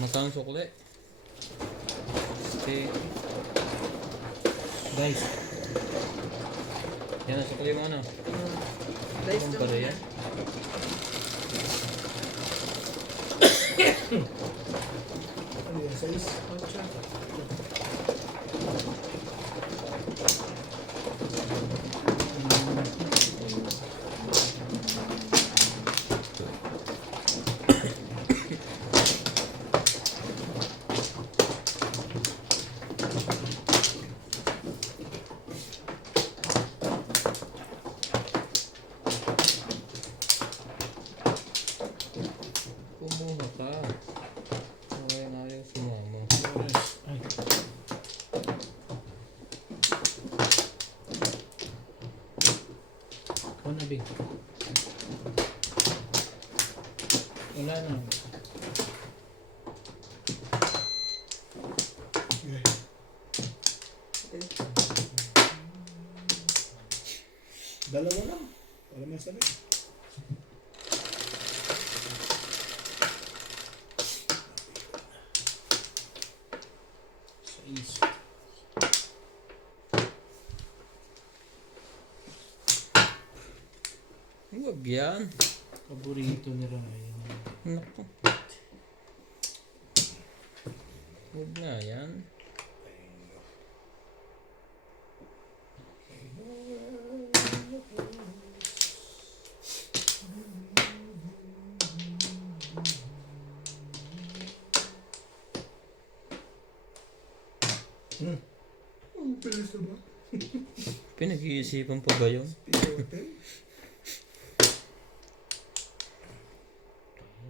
Magkano sukli? Okay. Guys. Yan ang sukli mo ano? Guys, Anong pare yan? Ano yan? Size? Kumuha ka. Okay na yung sumama. Ay. Ikaw na, Big. Wala na. Dalawa lang. Para may sabi. Size. Huwag yan. Paborito ni Ryan. Naku. Huwag na yan. Ang bilis na ba? Pinag-iisipan pa ba yun?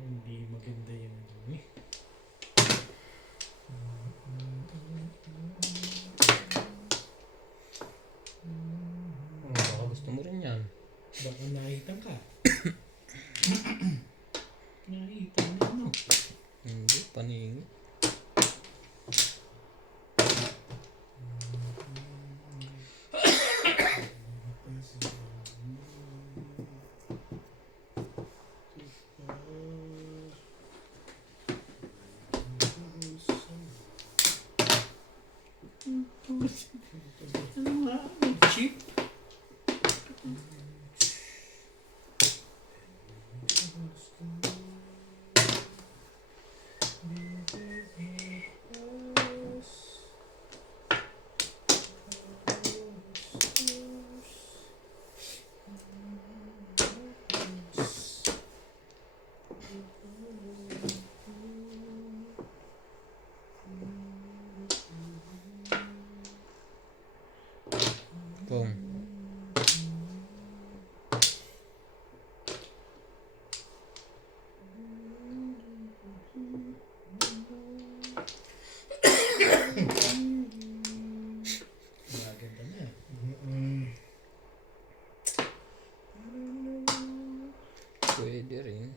Hindi maganda yung ano eh. Oh, baka gusto mo rin yan. Baka nahitan ka. Nahitan na ano. Hindi, paningi. Ano nga? Cheap? Boom. Maganda na. Pwede rin.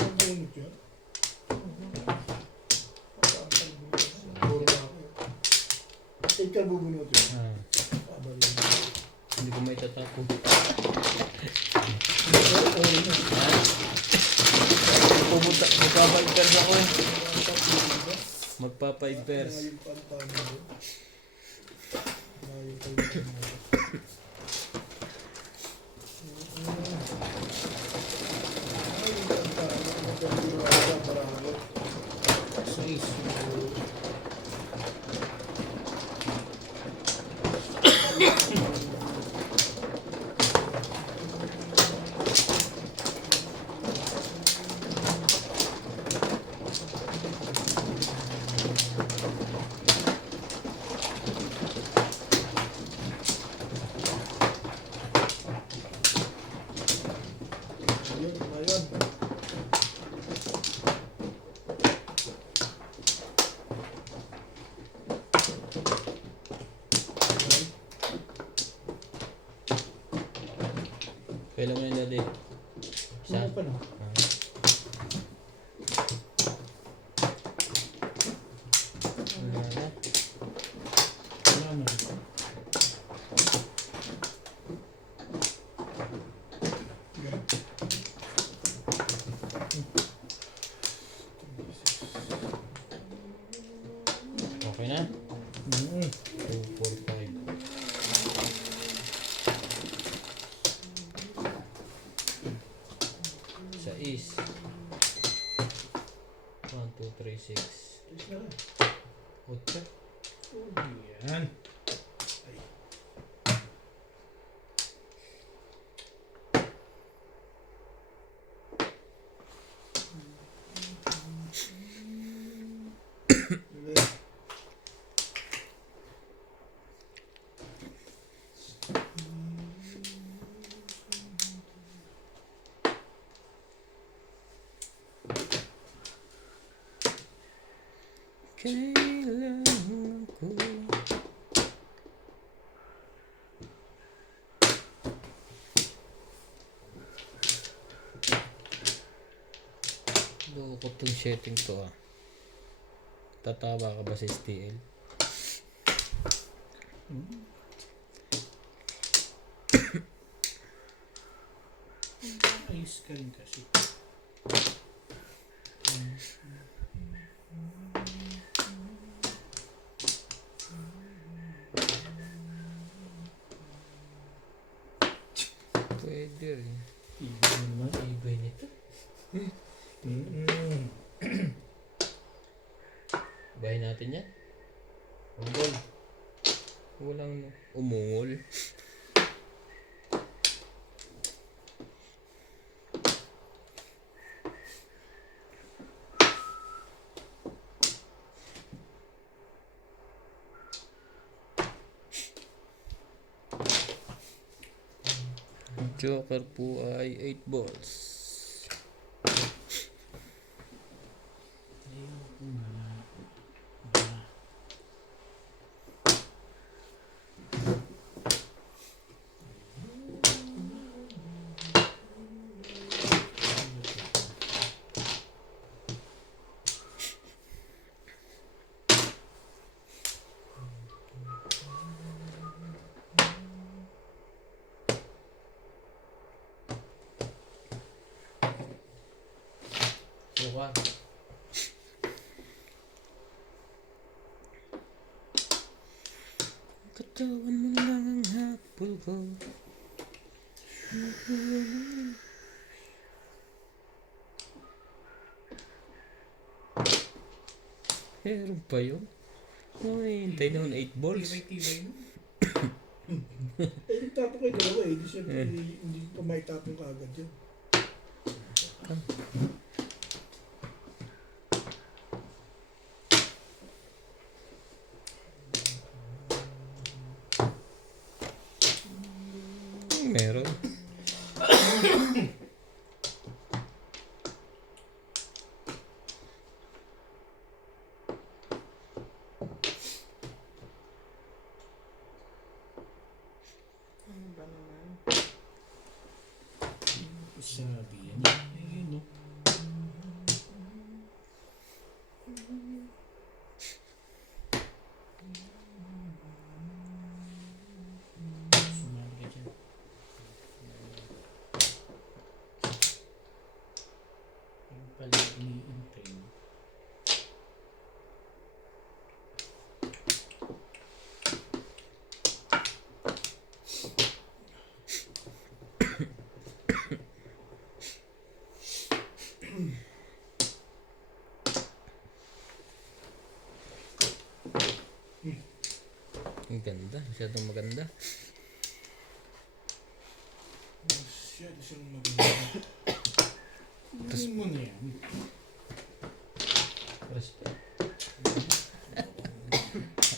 Ang bunot yun? Ikaw bubunot yun. Ah, Pabalin. hindi ko may tatapo. Pumunta, magpapa-impers ako eh. Magpapa-impers. Kailan mo yung dali? Isa? Ano pa na? Wala na. Wala na. 36. Tiis na lang. Otse. Yan. Ay. Ulit. Kailan ako lukot tong setting to ah. Tatawa ka ba sa STL? Ayos ka rin kasi. Pwede rin. Ibig naman. Ibay nito. Bahay natin yan. Ungol. Walang umungol. Joker po ay 8 balls. Ayoko nga. Suka. Katawan mo lang ang hapol ko. Meron pa yun? Ay, hintay naman 8 balls. Tibay-tibay no? Eh, yung tapon ko yung dalawa eh. Di syempre, hindi pa may tapon ka agad yun. Meron. Ano ba naman? Sabi yan. Ayun no. Sumali ka dyan. Yung pala iniintay mo. Ang ganda. Masyadong maganda. Oh, shit, isang maganda. Gusto mo na yan. Respect.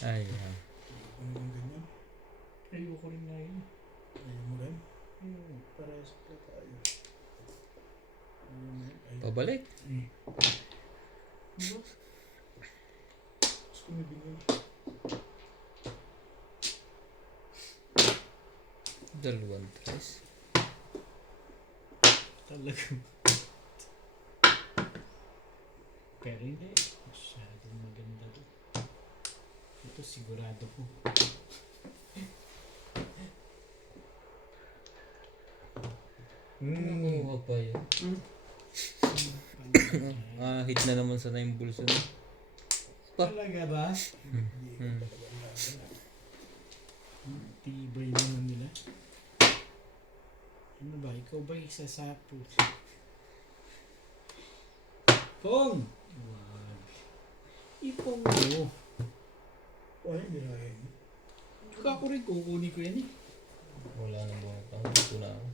Ay, Ano yung ganyan? Ayoko rin na yun. Ayaw mo rin? Ayun. Parehas pa tayo. Ayaw mo rin? Ayaw. pabalik. Ano? Gusto mo binyan? Dalawang tres. Talaga. Pero hindi. Masyadong maganda to. Ito sigurado po. Nakuha pa yun. Hit na naman sa 9 bulls yun. Talaga ba? Hindi ko talaga laban. Tibay naman nila. Ano ba? Ikaw ba isasapo? Pong! Wag. Ipong mo. O, hindi na yun. Kako rin, kukunin ko yan eh. Wala nang bumapang. Ito na ako.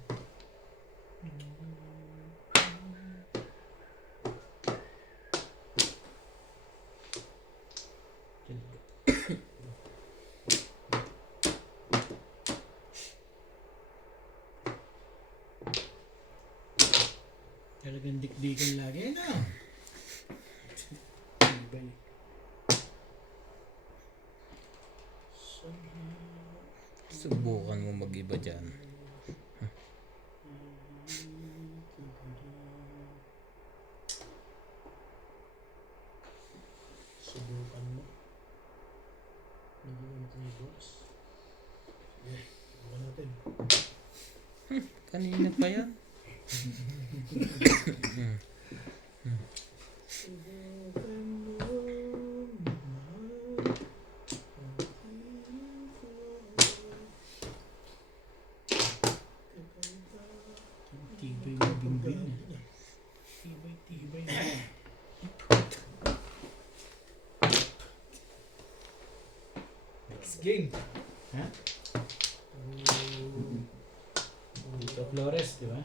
Talagang dikdikan lagi. Ano? Ibay. Subukan mo mag-iba dyan. Subukan mo. Nagawin natin yung box. Sige, subukan natin. Kanina pa yan. Subukan mo magmahal. Tibay mo bingbing na. Tibay na. Next game. Ha? Dito Flores, di ba?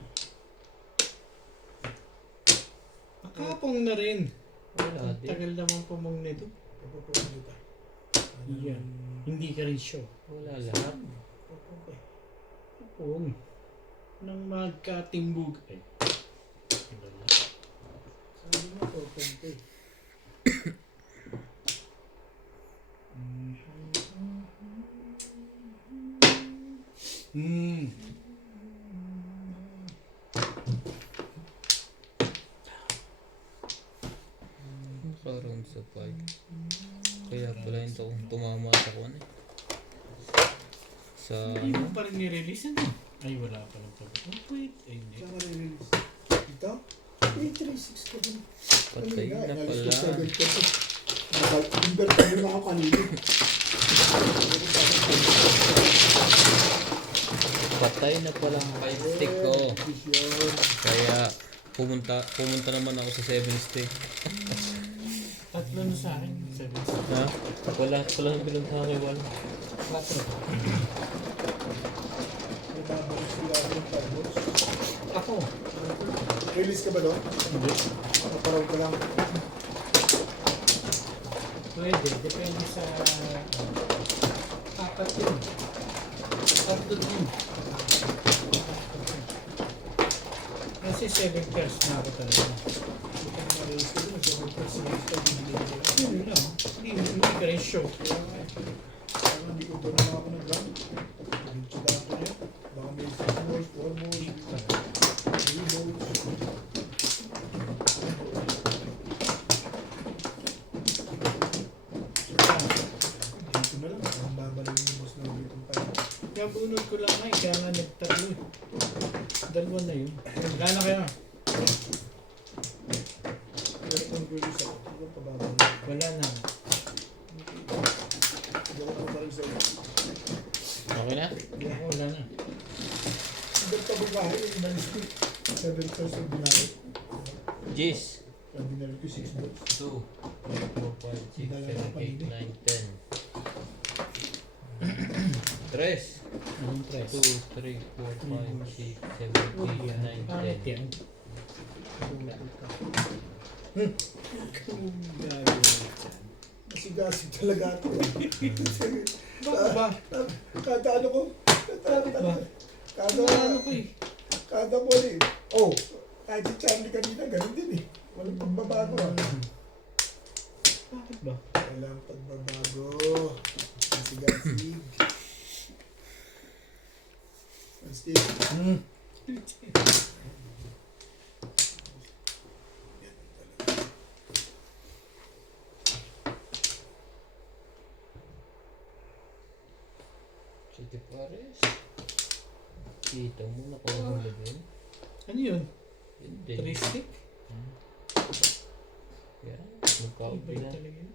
Makapong na rin. Wala Ang din. tagal naman pumong nito. Papapuan kita. Yan. Hindi ka rin sure. Wala lahat. Papapuan. Pupong. Nang magkatimbug. Eh. Iba na. Sabi mo, papapuan ka eh. Hmm. Naka-round sa 5. Kaya pala yung tumama sa kuwan eh. Sa Hindi mo pa rin nirelease ano? Ay, wala pa lang pag. Oh, wait. Ay, hindi. Saan ka nare-release? Dito? 836 ko din. patay na Inalis pala. ko 7 ko. Invertible na ako kanina. Patay na pala ang 5 stick ko. Vision. Kaya pumunta naman ako sa 7 stick. Tatlo na sa akin. 7. Ha? Wala nang bilog sa akin. 1. 4. May babalik sila ng fireworks. Ako. Release ka ba doon? Hindi. Naparaw ka lang. Pwede. Depende sa... apat yun. Tatlo din. Kasi 7 pairs na ako talaga. Release ka doon. 7 percent ka din. Yun lang. Hindi ka rin show. Hindi ko doon na ako nag-run. Hindi ko dapat yun. Baka may 6 balls, 4 balls, 3 balls. Dito na lang. Ang babalik yung boss na ulit yung tayo. Nabunod ko lang ay, kaya nga nagtatlo eh. Dalawa na yun. Gana kayo? Pero kung release ako, hindi ko pababalik. Wala na. Hindi ko pabalik sa'yo. Okay na? Ako, wala na. Hindi ko pabalik yung inalis ko. 7 first yung binalik. Jis. Ang binalik ko 6 balls. 2, 3, 4, 5, 6, 7, 8, 9, 10. 3. Anong 2, tres? 3, 4, 5, 6, 7, 8, 9, Pangit 10. yan. Kung gagawin dyan. Kasi talaga ito. Bakit ba? Kada ano ko. Bakit ba? Kada Ano ko eh? Kada mo eh. Oh, kahit si Charlie kanina, ganun din eh. Walang pagbabago ah. Bakit ba? Walang pagbabago. Gasig-gasig. Ang stick. Hmm. City Pares. Kita mo na kung ano din. Ano yun? Hindi. 3 stick? Yan. Ibay Magkaubusan. talaga yun.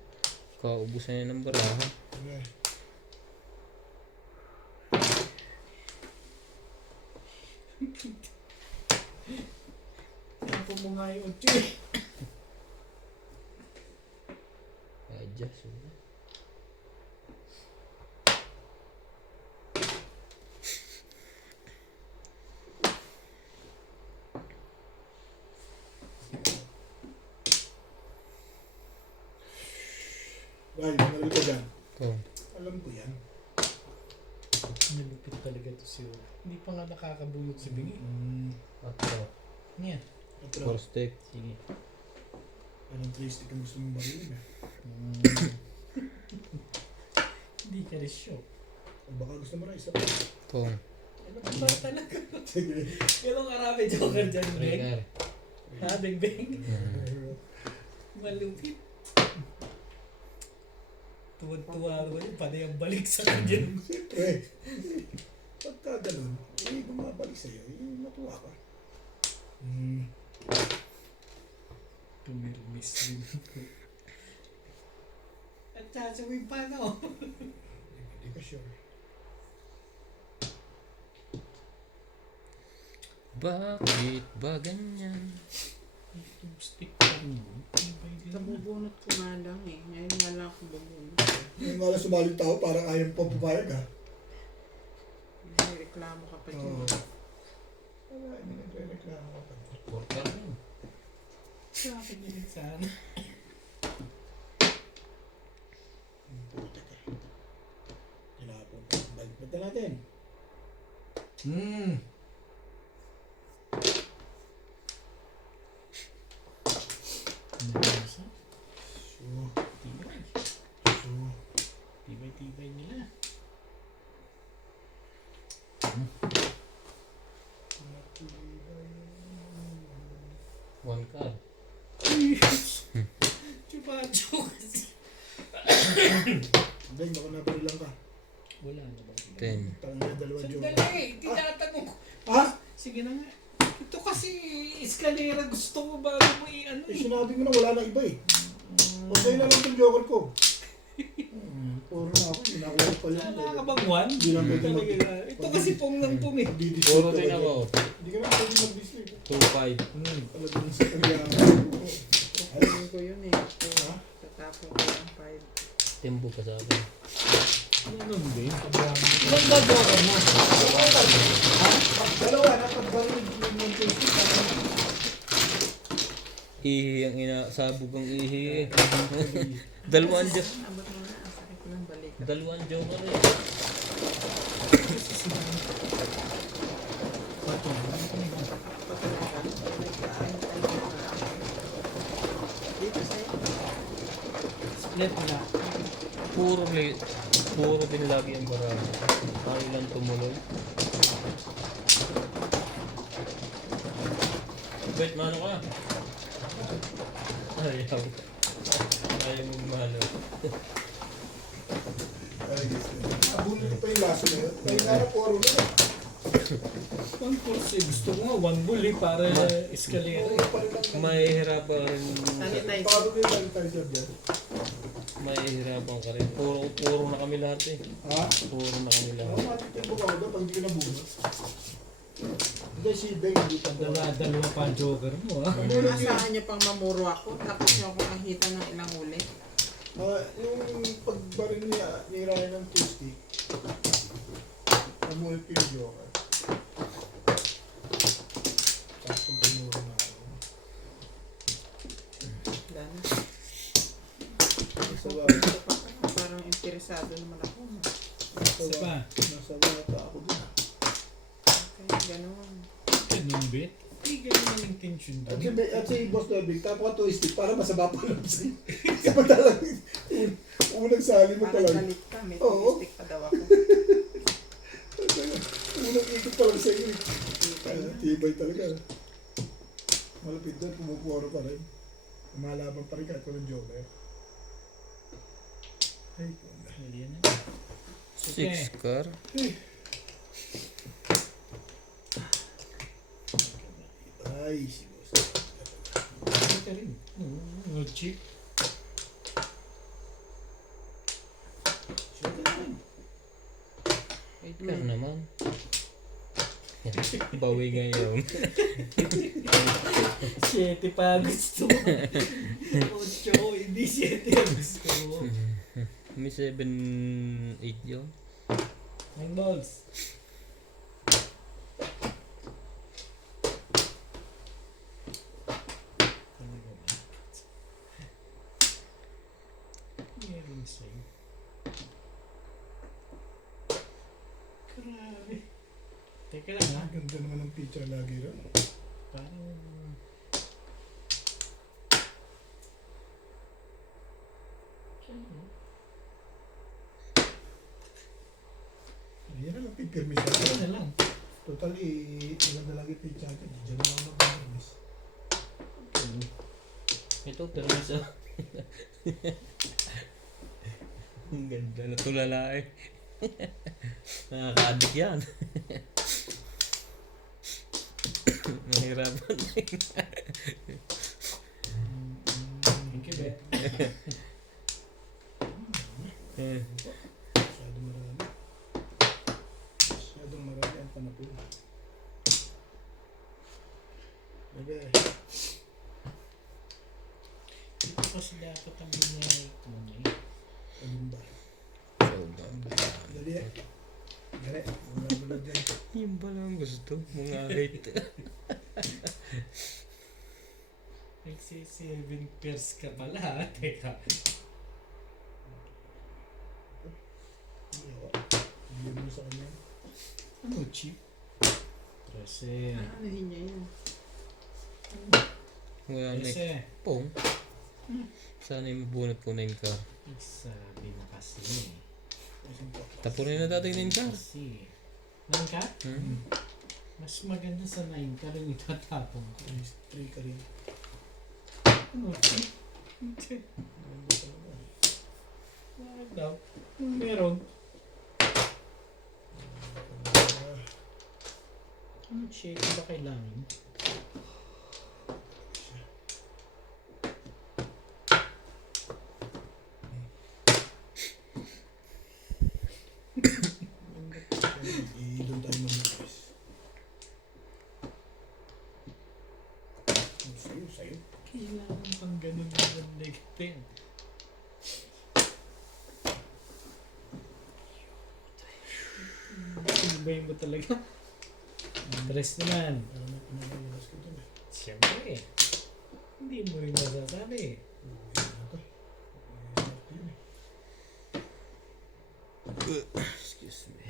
Kaubusan niya ng baraha. Okay. Ako mo nga yung 8 eh. Adjust. Ay, manalo ka dyan. Ikaw. Alam ko yan. Nalupit talaga to si Ol. Hindi pa nga nakakabulot si Bingi. Atro. Niya. Ito Four step. Sige. Anong 3 stick ang gusto mong barilin eh? Hindi ka rin show. O baka gusto mo na isa pa. Ikaw. Ano ba talaga? Sige. Ilang arabe joker dyan, Beng? Trigger. Ha, Beng Beng? Malupit. Tuwad-tuwa ko yun. Panay ang balik sa kanya. Siyempre. Pagka ganun, bumabalik sa'yo, matuwa ka. Tumirmis din. At sasawin pa, no? Hindi ka sure. Bakit ba ganyan? Stick pa rin mo. Nabubunot ko nga lang eh. Ngayon nga lang ako bubunot. Yung nga lang sumaling tao, parang ayaw pa pumayag ha. May reklamo ka pa dyan. Wala, hindi nagre-reklamo ka pa. Worker rin. Sa akin yun sana. Puta ka. Tinapon ka. Balik na natin. Nasa? So, Tibay. so. Tibay-tibay nila. One card. Chupacho kasi. Beng, baka nabarilan ka. Wala na ba? 10. Tangina dalawang joke. Sandali, tinatanong ko. Ha? Sige na nga. Ito kasi eskalera gusto mo bago mo i-ano Eh, eh. sinabi mo na wala na iba eh. O sa'yo na lang itong joker ko. Puro na ako, hindi na ako pa yan. Wala ka bang one? Hindi lang pwede mag- Talaga. Ito kasi pong ng pong eh. Puro din ako. Hindi ka na pwede mag-display. 2-5. Talagang sa kanya. Ayun ko yun eh. So, Ha? tatapon ko yung 5. Tempo ka sa akin. Ano nun din? Ilan ba joker mo? Dalawa na pagbarig yung tasting. Ihi ang sabog ang ihi. Dalawang joker. Abot mo na. Ang sakit ko ng balik. Dalawang joker eh. Ako talaga. Dito sa'yo. Split na. Puro din lagi ang barang. Ang ilan tumuloy. Wait, mano ka? Ayaw. Ayaw mo mano. Abulin pa yung laso na yun. Kaya nga na puro na yun. One course eh. Gusto ko nga one bull eh para eskalera eh. Mahihirapan rin. Sanitize. Paano kayo sanitizer dyan? Mahihirapan ka rin. Puro na kami lahat eh. Ha? Puro na kami Ako lahat. matitin mo ka daw pag hindi ka nabunot. Hindi si Beng, hindi pa daw. Dalawa pa ang joker mo ah. Asahan niyo pang mamuro ako. Tapos niyo ako nakita ng ilang uli. Yung pagbaril ni Ryan ng 2 stick, namulit ko yung joker. Saktong pinuro na ako. Wala na. Nasa Parang interesado naman ako. Isa pa. Nasa wata ako dun. Okay, ganun. Ganun bit. Hindi ganun ang intention doon. At si Boss Dobby, tapo ka 2 stick para masaba pa lang sa'yo. Samantalang unang sali mo pa Parang lang. galit ka. May Oo. stick pa daw ako. Unang ikot pa lang sa'yo. Tibay talaga. Malapit doon, pumupuro pa rin. Lumalaban pa rin kahit walang joker. Ay, kunda. Hindi yan. 6 car. Ay, si Boss. Hindi ka rin. No chip. Siya ka naman. 8 car naman. Bawi ngayon. 7 pa gusto mo. 8, hindi 7 ang gusto mo. May 7, 8 yun. 9 balls. Meron sa'yo. Grabe. Teka lang ha. Ganda naman ng picture lagi rin. Parang... Yan na lang pipirmi siya. Ano na lang. Totally, maganda lagi picture natin. Diyan na lang mag-pirmis. Ito, pero isa. Ang ganda na tulala eh. Nakaka-addict yan. Nahirapan na yun. Thank you, Bet. Masyadong marami. Masyadong marami ang panapin. Okay. Ito kasi dapat ang binayay ko eh. Alin ba? Dali eh. Gare. Wala dyan. Yung pala ang gusto. Mga hate. Nagsi-7 pairs ka pala ha. Teka. Hindi mo sa kanya. Ano cheap? 13. Aanahin niya yun. Wala na eh. 13. Pong. Sana yung mabunot ko na yung car. Sabi na kasi. Tapunin na dati yung car. Kasi. 9 ka? Mas maganda sa 9 ka rin itatapon ko. 3 ka rin. Ano cheap? Hindi. Bakit daw? Meron. Ano shape ba kailangan? Doon tayo mag-guys. Sa'yo. Kailangan pang ganun yung negative. Sinubayin mo talaga. Tres naman. Parang may pinagalas ko doon eh. Siyempre. Hindi mo rin masasabi. Excuse me.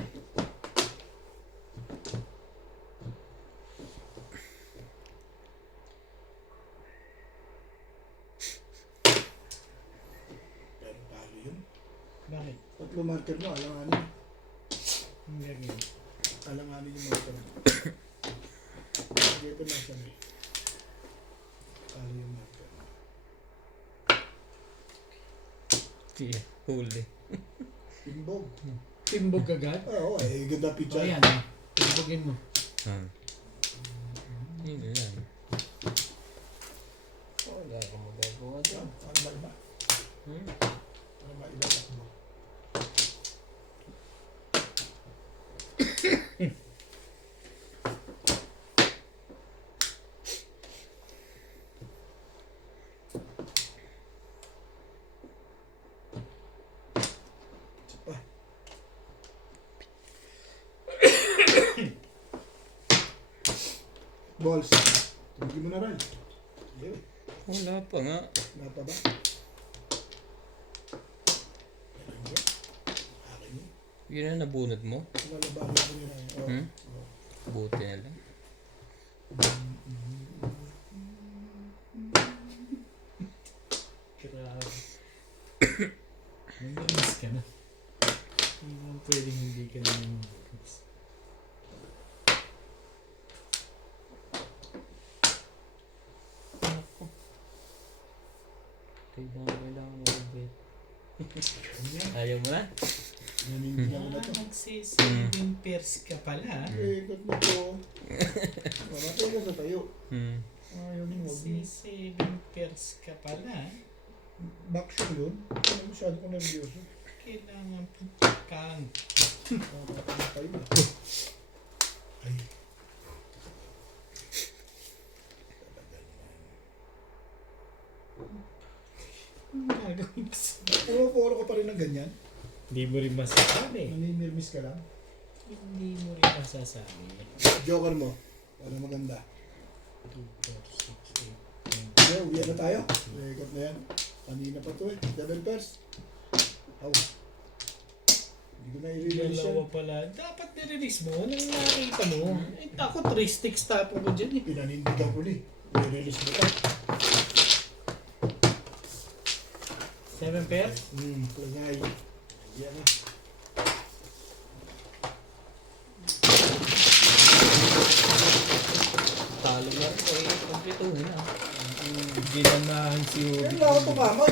Pero talo yun. Bakit? Tatlo marker mo, alanganin. Ang gagawin. Alanganin yung marker mo. Dito na siya eh. Talo yung marker mo. Sige, huli. Timbog. Timbog agad? Oo, ganda O picture. yan. Timbogin mo. Yun lang. Wala akong magagawa dyan. Ano ba iba? Ano ba iba takbo? Pa. Balls. Tumigil mo na rin. Yun. Wala pa nga. Wala pa ba? Akin yun. Akin yun. Yun na nabunot mo. Lalabanan ko nila yun. Oo. Hmm? Oo. Buti na lang. Grabe. Nag-miss ka na. Hindi naman pwedeng hindi ka na nag-miss. Kailangan mo mag-bet. Ayaw mo na? Nanindigan mo na to. Nagsi-7 pairs ka pala. Ikot mo to. Mamatay ka sa tayo. Ayaw ni mo. Nagsi-7 pairs ka pala. Backshot yun. Ano masyado ko nervyoso. Kailangan kang Nakakapay na. Ay. ganyan? Hindi mo rin masasabi. Nanimirmis ka lang? Hindi mo rin masasabi. Joker mo. Para maganda. 2, 4, 6, 8, 9. Okay, uwi na tayo. Record na yan. Kanina pa to eh. Double pairs. Aw. Hindi ko na i-release yan. Dalawa pala. Dapat nirelease mo. Nang nakita mo. Eh, ako 3 sticks tapo ko dyan eh. Pinanindigan ko ni. I-release mo ka. 7 pair? Plagay. Yan na. Talo na rin eh. Kompletuhin na. Ginanahan si Yan Ubi. lang ako tumama.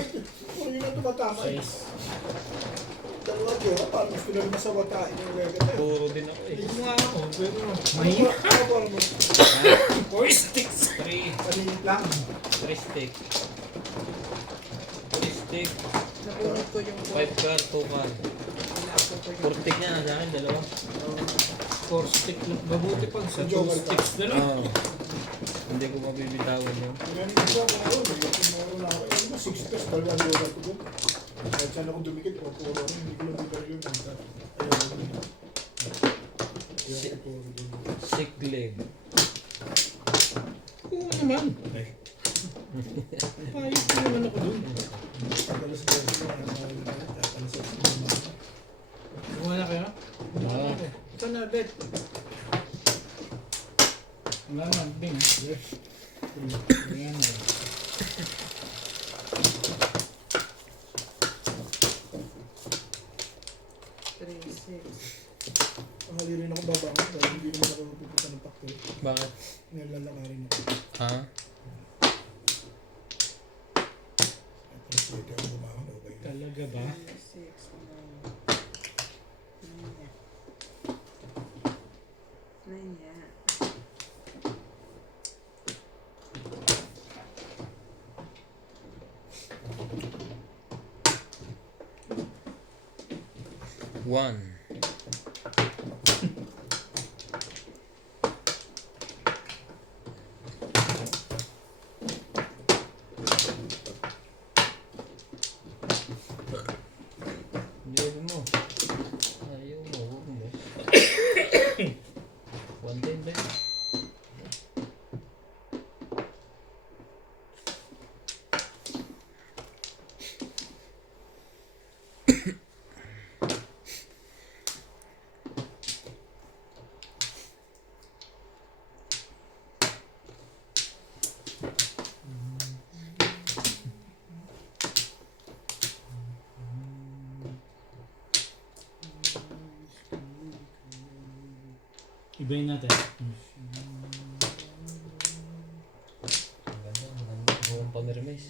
Puro yun ang tumatama eh. 6. Dalawa joke. Paano gusto na rin masawatain yung record na yun? Puro din ako eh. Ito nga ako. Pero Mahirap. Ano ba mo? 4 sticks. 3. Paninit lang. 3 stick. 3 stick. Napulot ko yung 5 card, 2 card. Pinapot ko 4 yung stick niya sa akin, dalawa. 4 stick lang. Mabuti pang sa 2 Joker ka. sticks na lang. Oo. Hindi ko mabibitawan yun. Pinanindigan ko ngayon. May tomorrow na ako. Ano ba? 6 pairs. Dalawa joker ko doon. Kahit saan ako dumikit. O puro ako. Hindi ko lang dito yun. Ayaw ko yun. Ayaw ko puro doon. Sick leg. Oo naman. Payos ko naman ako dun. Pagkalas ko na tatalas ako sa mga. Kuha na kayo? Oo. Ito na, bet. Wala naman, Bing. Yes. Ayan na. three, six. Mahali rin ako babangon dahil hindi naman ako pupunta ng pakto. Bakit? Nilalakarin ako. Ha? Tapos pwede ako bumangon. Okay. Talaga ba? 6, 9. 9 yan. One. Hindi mo. Ayaw mo, huwag mo. One din ba? Ibayin natin. Ang ganda, ang ganda. Buong pamirmis.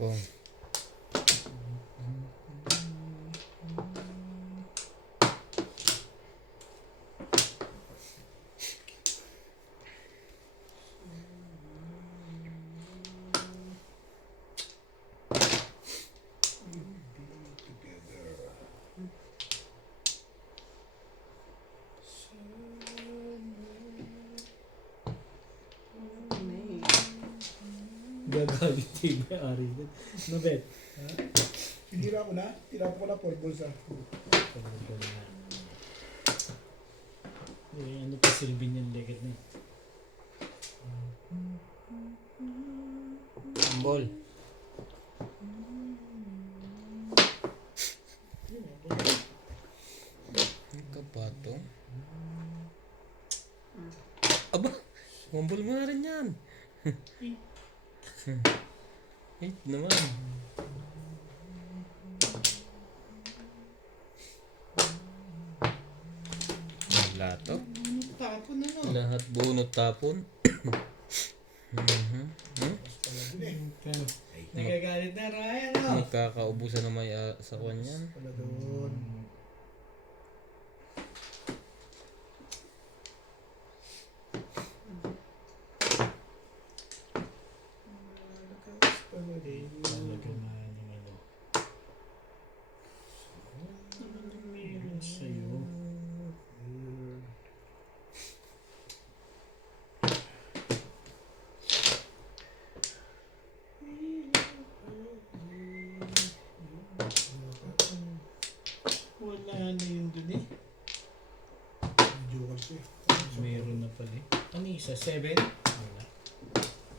Boom. Gagalit yung may-ari dun. No, bet? Ha? Tira ko na. Tira ko na 4 balls ah. Pagod na. Eh, ano pa silbi niyan legat na yun? Ball. Ang kapato. Aba! Mambol mo na rin yan. 8 naman. Lahat to. Ano tapon na no? Lahat bunot tapon. Nagagalit na Ryan no? Magkakaubusan na may sa kanyan. Pala doon. Talaga na ano. Ano yung meron sa'yo? Wala na yun dun eh. Jokers eh. Meron na pala eh. Ano yung isa? 7? Wala.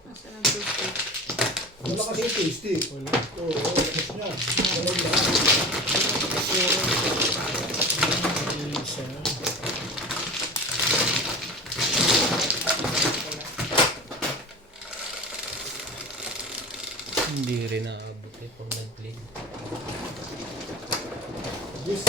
Nasaan ang toothpick? Wala kasi yung tasty. Wala. Oo, tapos niya. Dalawang lahat. Yung isa. Hindi rin naabot eh pag nag-play. Yes.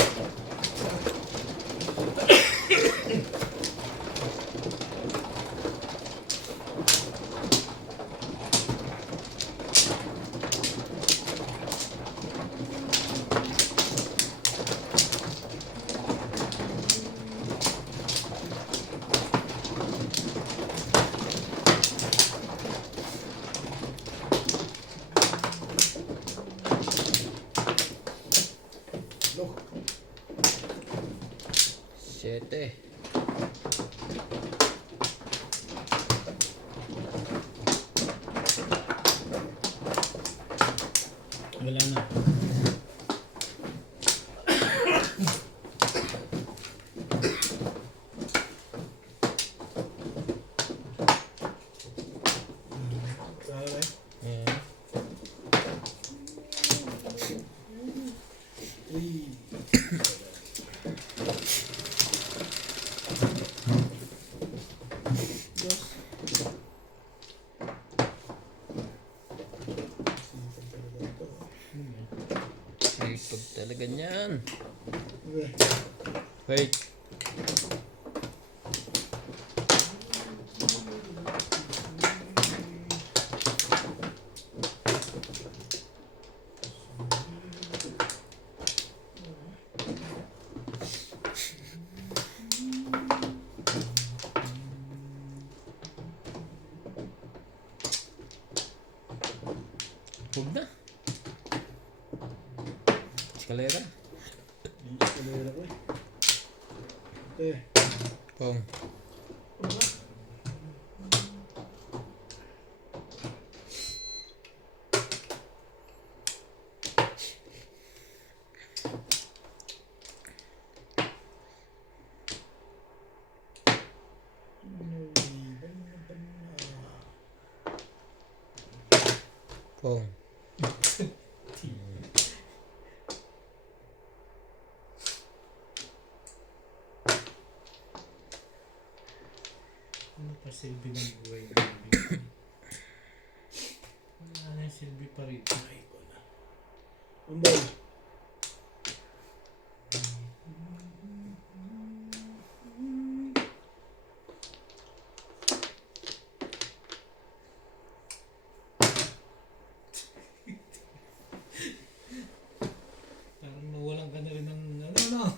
Look. 7. Wala na. Kaya eh. Ayan. Diyos. Sipag talaga ito. Sipag talaga niyan. Okay. Wait. Huwag na. Eskalera. Kalera ko eh. Okay. Pong. Diba? Pong. Ano pa silbi ng buhay ng bibig? Wala na yung silbi pa rin. Ay ko na. Umbay. Parang nawalan ka na rin ng ano.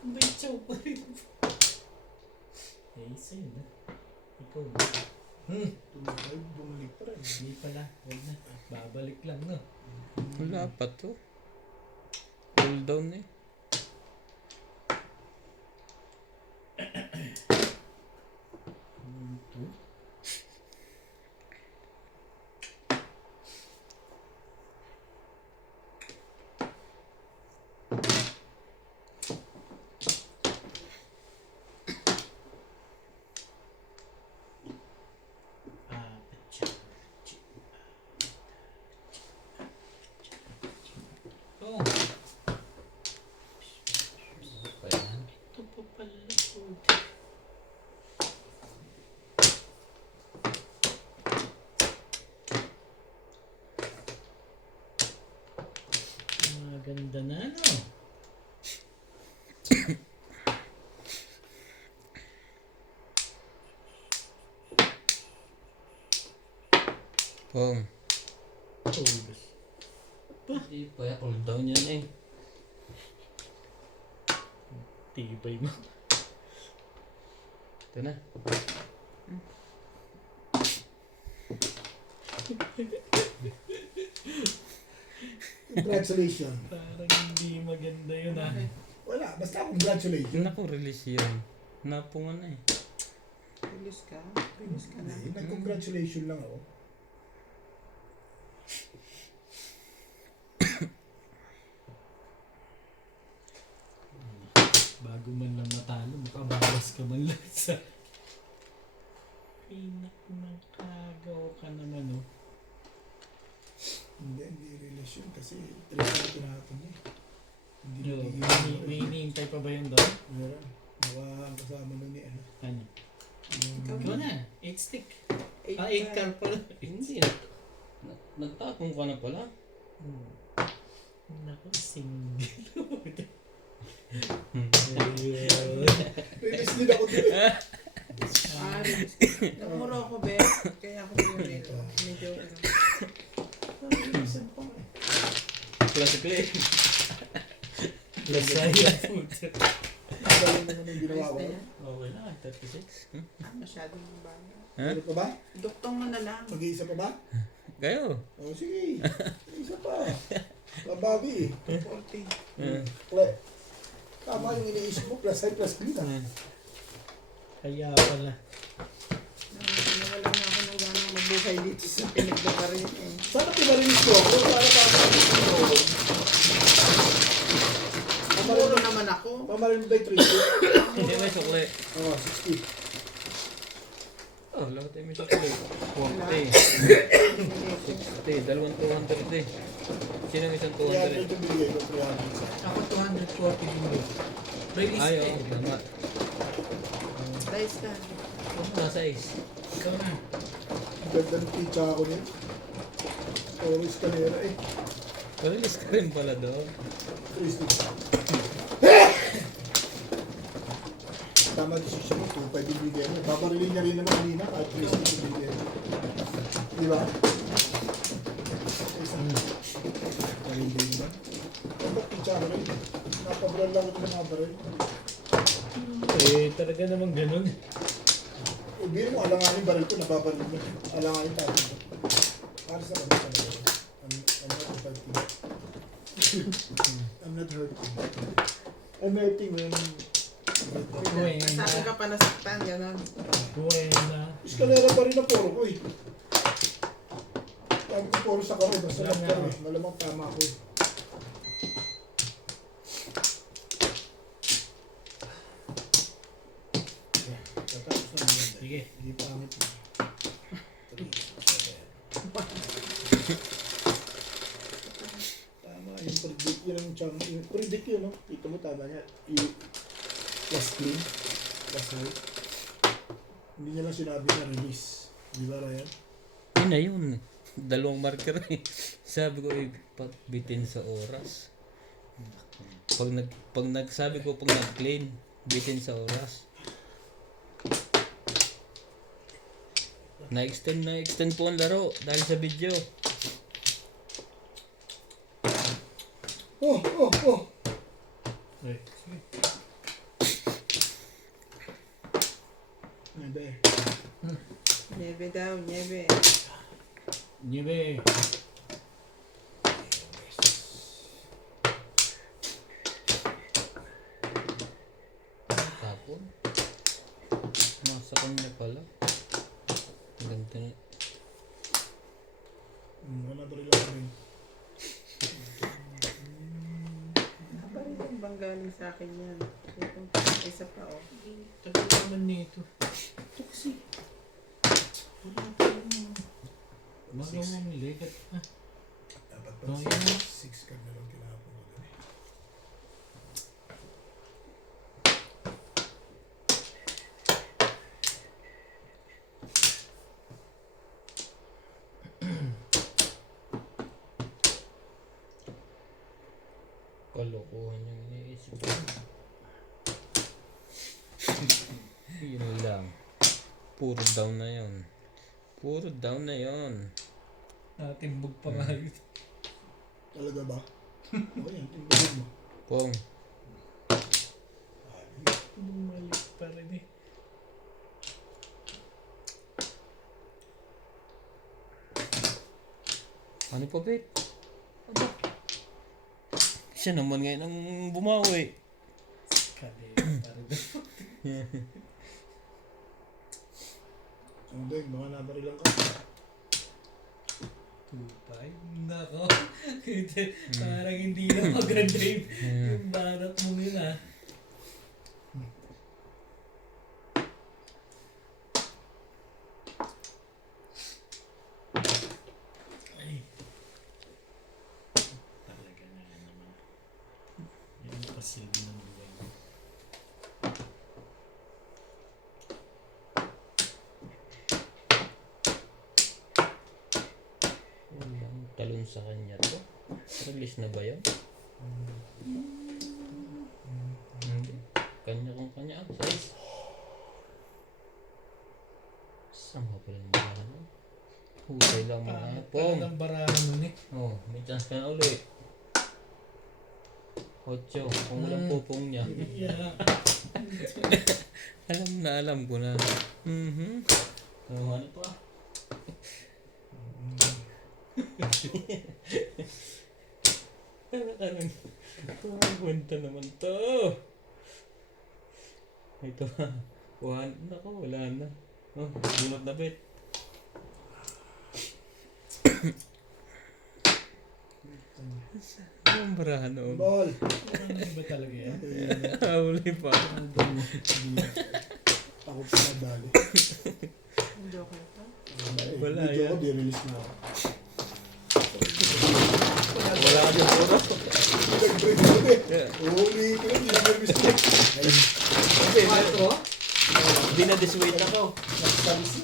Ang bitsaw pa rin. Eh, isa yun ah. Ikaw na. Bumalik pa rin. Hindi pala. Huwag na. Babalik lang no. Wala pa to. Cool down eh. Ito. Oh, Ayan. ito pa pala po. Ganda na no. Pong. Tulus. Hindi pa yan. Cool down yan eh. Tibay mo. Ito na. Congratulations. Parang hindi maganda yun ah. Wala, basta congratulations. Naku, release yun. Napungan na eh. Release ka? Release ka na. Hindi, nag-congratulations lang ako. Bago man lang matalo, makabawas ka man lang sa... Pinakagaw ka naman oh. Hindi relasyon kasi 3 na tinaton niya. Hindi Yo, nagiging- may hinihintay pa ba yun doon? Meron. Ang kasama nun ni ano. Ano? Ikaw Ikaw na, 8 stick. Eight 8 car pala. Hindi. Nagtapong ka na pala. Naku, single. Release din ako dun. Release ka. Nagmuro ako, Beth. Kaya ako pinili. Medyo, Release ko nga. Classic Clay. Lasaya. Galing naman yung ginawa ayos ko. na yan. Okay na, 36. Masyadong bago. Ha? Ano pa ba? Duktong mo na lang. Mag-iisa pa ba? Kayo. O sige. Isa pa. Kababi. 40. Kle. Tama yung iniisip mo. Plus high plus clean. Kaya pala. Nawala na ako ng ganang mabuhay dito sa pinagbabarin eh. Sana pinarinig ko ako. Para Muro naman ako. pamarin ba yung 3? Hindi may sukli. Oo, 60. Oh, lahat ay may sukli. 40. 60. Dalawang 200 eh. Sino ang isang 300 200? yung bigay ko. 300. Ako 240 din yun. Release Ay, ka oo. Tama. Dice ka. Nasa is. Ikaw na. Ganda ng pizza ako niya. Always kanera eh. Release ka rin pala doon. 3 sticks. Tama decision mo. 2.5 yung bigay mo. Paparilin niya rin naman kanina kahit 3 sticks yung bigay mo. Di ba? Parilin ba? Dapat pizza ako rin. Napabral lang ito ng mga baril. Talaga naman ganun. Hindi mo alanganin baril ko, nababaril mo. Alanganin tayo. Para sa kanila talaga. I'm not fighting. I'm not hurting. I'm hurting when... Buena. Sabi ka pa nasaktan, gano'n. Buena. Eskalera pa rin ang poro ko eh. Sabi ko poro sa karo, basta Wala lang nga. karo eh. Malamang tama ako eh. Tatapos na naman. Sige. Hindi pangit eh. 3, 7. Tama, yung predict yun ang channel. Yung predict yun, no? Ito mo tama niya. Yung last clean. Last hold. Hindi niya lang sinabi na release. Di ba, Ryan? Yun na yun. Dalawang marker eh. Sabi ko bitin sa oras. Pag nagsabi ko pag nag-clean, bitin sa oras. Na-extend po ang laro dahil sa video. Oh! Okay. Sige. Hindi. Niebe daw, niebe. Niebe. Tapon. Nasa kanya pala. Ganda na. Wala ba rin lang rin? Parang yung bang galing sa akin yan. Ito, isa pa oh. Tagal naman nito. Ito kasi. Magawang ligat. Dapat pa Oh, yan. 6 card na lang kailangan ko doon eh. Kalokohan yung iniisip ko. Yun lang. Puro down na yun. Puro down na yun. Natimbog pa nga yun. Talaga ba? Okay yan, tingnan mo. Pong. Bumalik pa rin eh. Ano pa, bet? Siya naman ngayon ang bumawi. Kadeta rin. Ang dahil, mga nabarilan ka. 2-5. Nako. Parang hindi na maganda yung barat mo nila. Ay. Talaga nga naman. Yan yung pasilbi ng buhay mo. Ang talon sa kanya to. Release na ba yun? Hindi. Kanya kung kanya ang size. Saan ka pala ng barahan mo? Husay lang mga pong. Talagang barahan mo ni. Oh, may chance ka na ulit. 8. Kung walang pupong niya. Yeah. Alam ko na. Ano pa? Parang kwenta naman to. Ito ha. Kuhan. Nako, wala na. Oh, bunot na bet. Anong barahan noon? Ball! Ano ba talaga yan? Huli pa. Ako pa nadali. Ang joker to. Wala Medyo yan. ako, di-release na ako. Wala ka dyan puro. Nag-break ko eh. Uhuli ko yun, di-release na. Quatro? Hindi na disweight ako. Nagsalisi.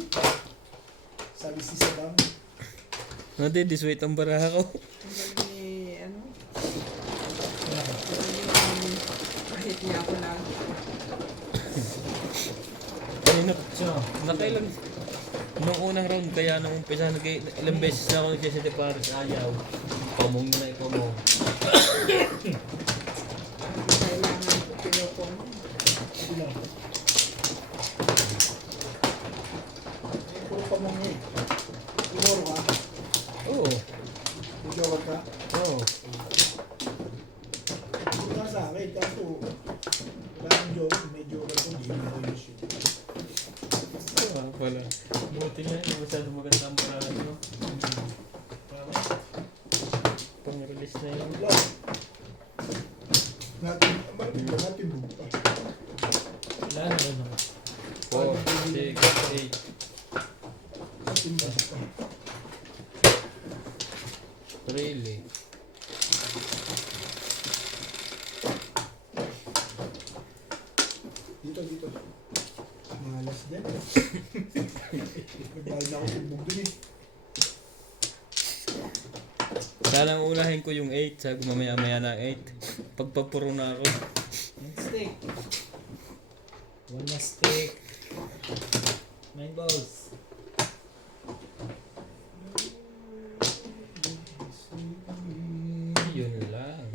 Salisi sa dami. Hindi, disweight ang baraha ko. Ang galing ni, ano? Galing kahit niya ako lang. Kanina, So, nakailan. Nung unang round, kaya nung umpisa, ilang beses na ako nagsisiti para sa ayaw. Pamong na ipamong. Kailangan ko pinupong. Sila. Puro pa mong eh. Puro ka. Oo. Joker ka. Oo. Puro ka sa akin. Kaso, wala akong joker. May joker ko, di na release yun. Wala. Buti nga, hindi masyado maganda ang barahan ko. Pang-release na yun. Wala. Natin, malapit ba natin buka? wala na rin naman. 4, 6, 8. Natin buka. Really? Dito. Malas din. Nagbayad na ako tumbog dun eh. Sana unahin ko yung 8. Sabi ko mamaya-maya na 8. Pagpapuro na ako. One stick. One last stick. 9 balls. Yun lang.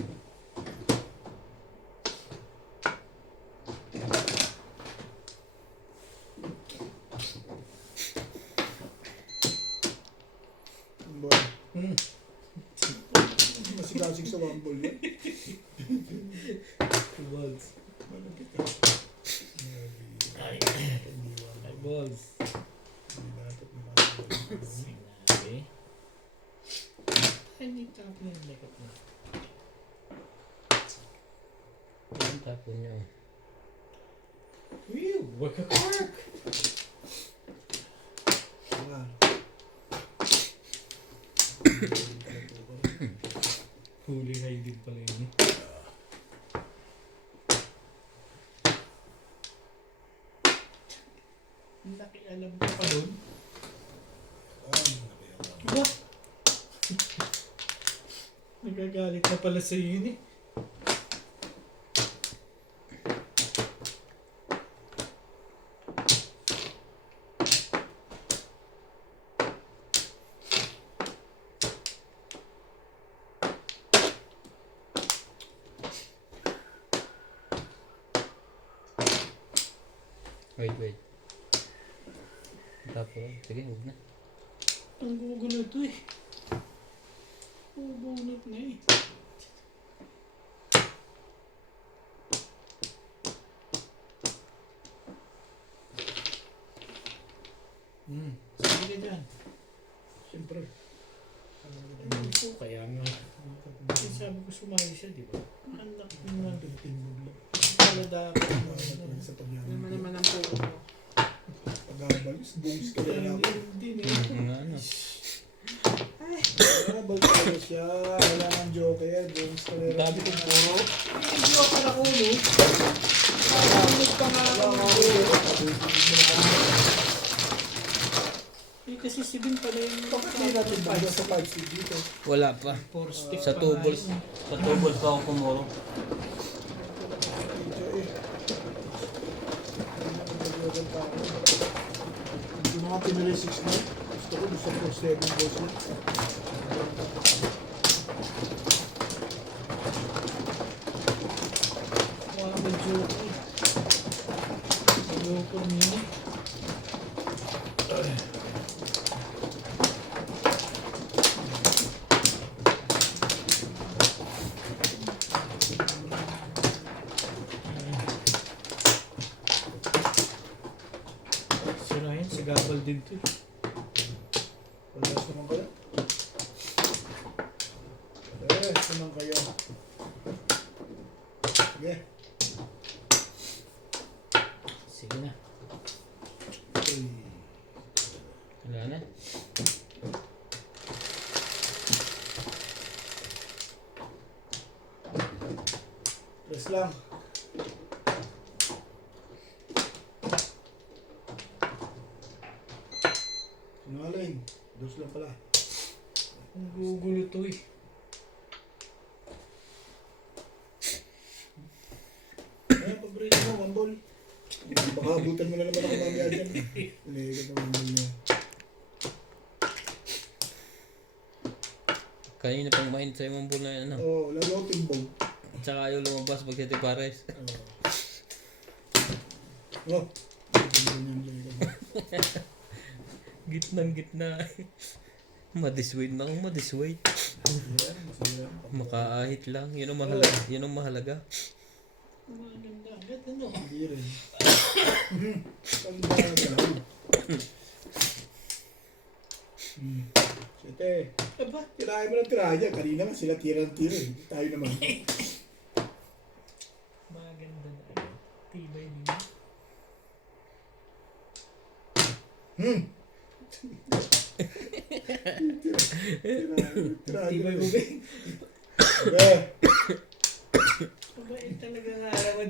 Ba? Hmm. Masigasig sa one ball yan. 2 balls. Malapit ka. Ay. Hindi one 5 ball. balls. Hindi dapat na one ball. Sinabi. Hindi tapos na yung makeup na. Yan tapon nyo. Whew! Wag a cork! Wala. Huli high din pala yun eh. Nakialam ka pa dun? What? Nagagalit na pala sa yun eh. Wait. Tapon. Sige, huwag na. Ang gugulo to eh. Bubunot na eh. Sige ka dyan. Siyempre. Hindi ko, kaya nga. Kasi sabi ko sumali siya, di ba? Anak mo nga. Wala dapat. Sa pagyaman. Naman naman ang puro mo. Pag-abalis, bungs ka na ako. Hindi Ano? Pag-abal talaga siya. Wala nang joker. Bungs ka na Ang dami kong puro. Hindi ako ako, no? Nakakalimutan pa nga ako. Eh, kasi si Ben pala yung Bakit hindi natin bago sa 5 speed dito? Wala pa. 4 stick Sa pa 2 nga balls. yun. Sa 2 balls pa ako pumuro. Hindi na nga pinali 6 na. Gusto ko gusto ko 7 balls na. Mga medyo ayoko niya. Sirahin, sigabal din to. Palas naman kayo. Palas naman kayo. Sige. Sige na. Okay. Wala na. Press lang. Sinungaling. Dos lang pala. Ang gugulo to eh. Ayan, pag-break mo, one ball. Baka abutan mo na naman ako mamaya dyan. Ligat ang one ball mo. Kanina pang mainit sa imong bowl na ano. Oo, lalo ako timbong. At saka ayaw lumabas pag Sete Pares. Oh. Gitnang gitna. Madiswade na akong madiswade. Makaahit lang. Yun ang mahalaga. Yun ang mahalaga. Maganda agad ano. Hindi rin. Tanda na lang. Sete. Aba, Tirahin mo ng tirahin niya. Kanina nga sila tira-tira eh. Tayo naman. maganda na agad. Tibay niya. Tibay mo ba? Okay. Mabait talaga nga naman.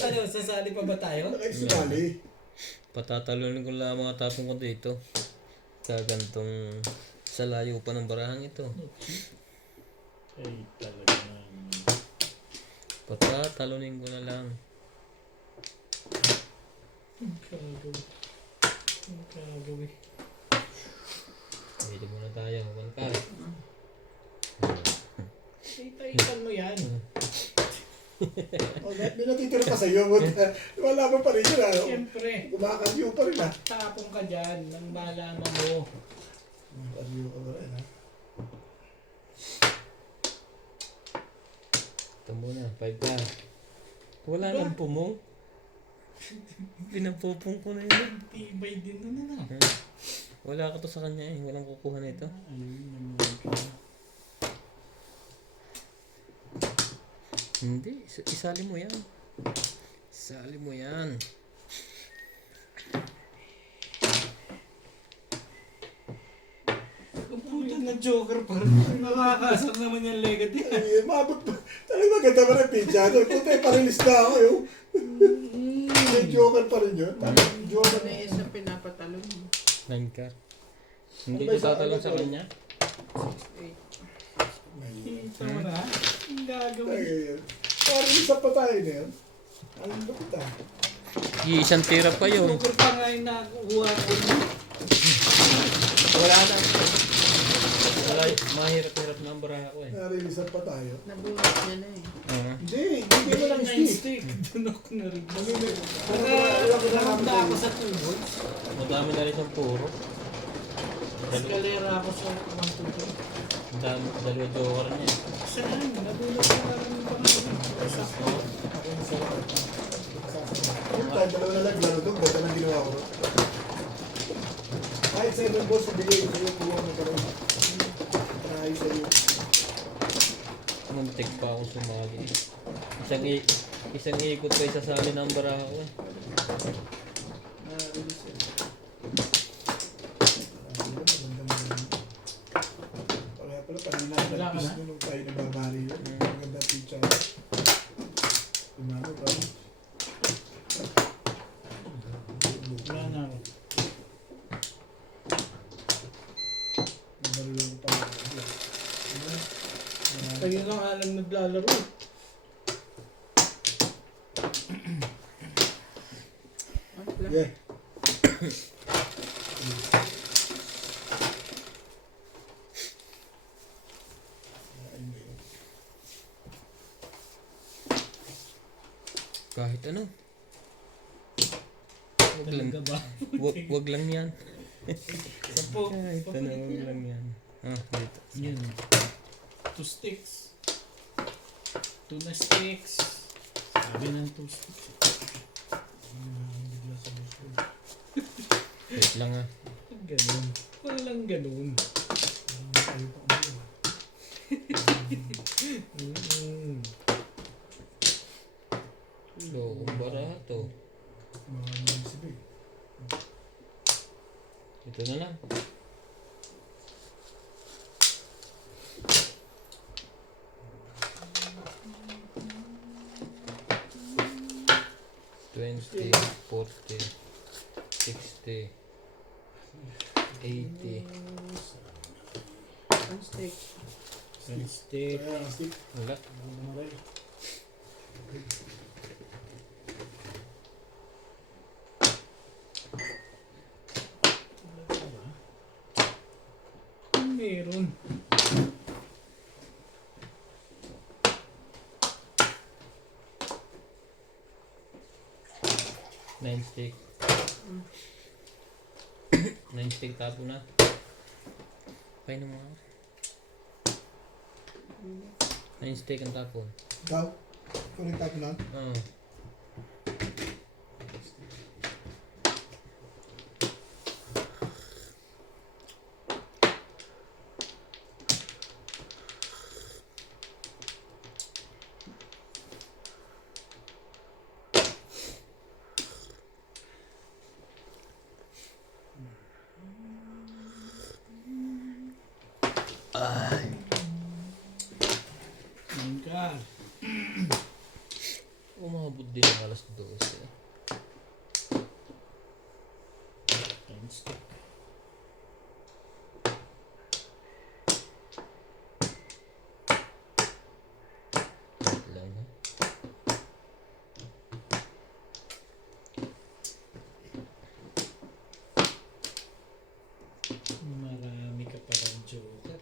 Ano, sasali pa ba tayo? Nakaisumali. Patatalunin ko lang mga tapong ko dito. Kagantong sa layo pa ng barahang ito. Ay, talaga naman. Patatalunin ko na lang. Ang kagawin. Ang kagawin. Pwede muna tayo. Magkal. Itaitan mo yan. Oh, may natitira pa sa'yo. Wala mo pa rin yun. Ano? Siyempre. Kumakagyo pa rin ah. Tapong ka dyan nang malaman mo. Kumakagyo ka pa rin ah. Ito muna. 5 ka. Wala nang pumong. Pinapupong ko na yun. Tibay din na na. Wala ka to sa kanya eh. Walang kukuha na ito. Hindi. Isali mo yan. Isali mo yan. Ang puta na joker pa rin. Nakakasar naman yung legat yan. Ay, mabot pa. Talagang maganda pa rin pinchado. Puta, parilis na ako yun. May joker pa rin yun. Joker Ano na yung sa pinapatalon mo? 9 ka. Hindi Ano ba ko tatalon ano sa ba? kanya. 8. Kita mo na. Ang gagawin. Ay, parang isa pa tayo na yun. Alam ba kita? Isang tira pa yun. Joker pa nga yung nakuha ko. Wala na. Wala. Mahirap-hirap na ang baraha ko eh. Narilisan pa tayo. Nabunot niya na eh. Hindi mo lang stick. stick. Doon ako narin. Wala Nakahanda ako sa tubod. Madami na rin ang puro. Eskalera ako sa 1, 2, 3. Ang dami. Dalawa joker niya eh. Saan? Nabulot ko na rin yung pangalan. Ako yung sarap. Tayo dalawa na lang. Laro doon. Ganda ng ginawa ko. Kahit 7 balls, ibigay ko sa'yo, buwang na karoon. Ayos sa'yo. Muntik pa ako sumali. Isang ikot pa isasali ng baraha ko eh. Release yan. Kaya pala, kanina Wala ka nag-piss na? nyo nung tayo nagbabari yun. Maganda pizza. Tumano pa. Wala na ako. Nabarilo ko pa. Kayo na nga lang naglalaro. Wala. Yeah. Kahit ano. Wag lang, Talaga ba? wag lang yan. Sampo. Kahit ano, wag lang yan. Ah, dito. Yun. 2 sticks. 2 na sticks. Sabi ng 2 sticks. Wait lang ah. Ganun. Walang ganun. So, kung baraha to. Ito na lang. $20, $40, $60, $80. Ang steak. 1 stick. Kaya ang stick. Wala. Meron. Nine stick. 9 stick tapo na. Kaya naman ako. 9 stick ang tapon. Ikaw? Ikaw rin tapo na? Oo. God. Umabot din ng alas 12. 10 stick. Wait lang ha. Marami ka palang joker.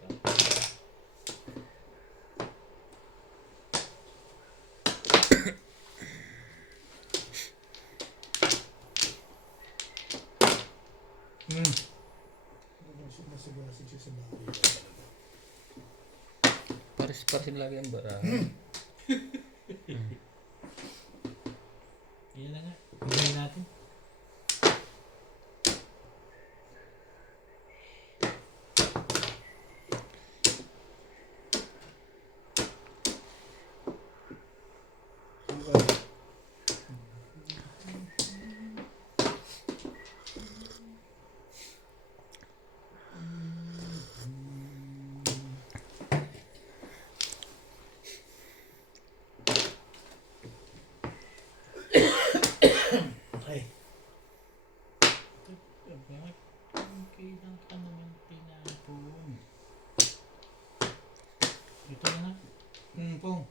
Nasigasid siya sa bahay. Pares-pares lagi ang baraha. Yan na nga. Bigyan natin. Ay. Kailan ka naman tinapon? Ito na na. Pong.